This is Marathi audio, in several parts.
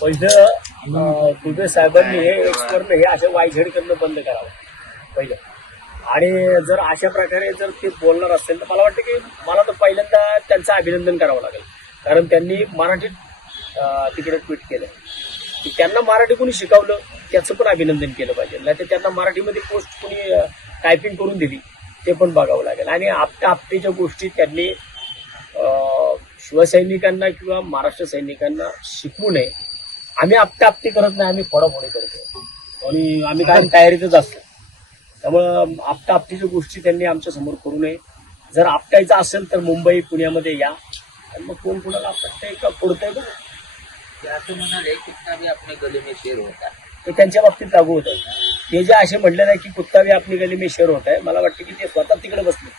पहिलं दुबे साहेबांनी हे एक्सपर्ट हे असे वायझेड करणं बंद करावं पहिलं. आणि जर अशा प्रकारे जर ते बोलणार असेल तर मला वाटतं की मला तर पहिल्यांदा त्यांचं अभिनंदन करावं लागेल. कारण त्यांनी मराठीत तिकडे ट्विट केलं की त्यांना मराठी कोणी शिकवलं त्याचं पण अभिनंदन केलं पाहिजे. नाही तर त्यांना मराठीमध्ये पोस्ट कोणी टायपिंग करून दिली ते पण बघावं लागेल. आणि आपत्या गोष्टी त्यांनी शिवसैनिकांना किंवा महाराष्ट्र सैनिकांना शिकवू नये. आम्ही आपत्ती करत नाही, आम्ही फोडाफोडी करतो आणि आम्ही काय तयारीतच असतो. त्यामुळं आपत्तीच्या गोष्टी त्यांनी आमच्या समोर करू नये. जर आपटायचं असेल तर मुंबई पुण्यामध्ये या आणि मग कोण कुणाला आपटतंय का फोडतंय बघ. ते असं म्हणाले कुत्ता भी अपने गले में शेर होता. ते त्यांच्या बाबतीत लागू होतं. ते जे असे म्हटले नाही की कुत्ता बी आपली गली में शेर होत आहे, मला वाटतं की ते स्वतः तिकडे बसले.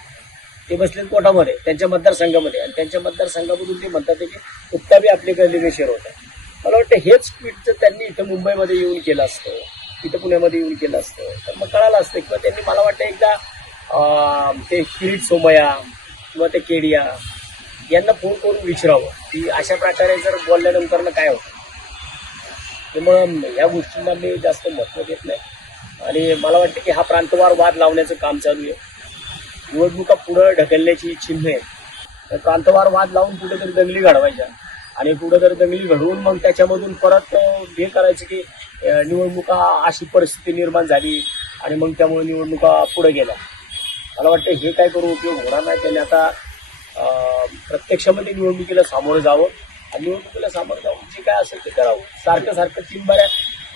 ते बसले कोर्टामध्ये त्यांच्या मतदारसंघामध्ये आणि त्यांच्या मतदारसंघामधून ते म्हणतात की कुत्ता बी आपली गली में शेर होत आहे. मला वाटतं हेच ट्विट जर त्यांनी इथं मुंबईमध्ये येऊन केलं असतं, इथं पुण्यामध्ये येऊन केलं असतं तर मग कळालं असतं. किंवा त्यांनी मला वाटतं एकदा ते किरीट सोमय्या किंवा ते केडिया यांना फोन करून विचारावं की अशा प्रकारे जर बोलल्यानंतर काय होतं. त्यामुळं या गोष्टींना मी जास्त महत्त्व देत नाही. आणि मला वाटतं की हा प्रांतवार वाद लावण्याचं काम चालू आहे. निवडणुका पुढं ढकलण्याची चिन्ह आहे. तर प्रांतवार वाद लावून कुठेतरी दंगली घडवायच्या आणि कुठेतरी दंगली घडवून मग त्याच्यामधून परत हे करायचं की निवडणुका अशी परिस्थिती निर्माण झाली आणि मग त्यामुळे निवडणुका पुढे गेल्या. मला वाटतं हे काय करून उपयोग होणार नाही. त्याने आता प्रत्यक्षामध्ये निवडणुकीला सामोरं जावं आणि निवडणुकीला सामोरं जाऊन जे काय असेल ते करावं. सारखं तीन बऱ्या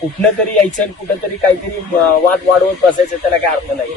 कुठनं तरी यायचं आणि कुठं तरी काहीतरी वाद वाढवत बसायचं त्याला काय अर्थ नाही.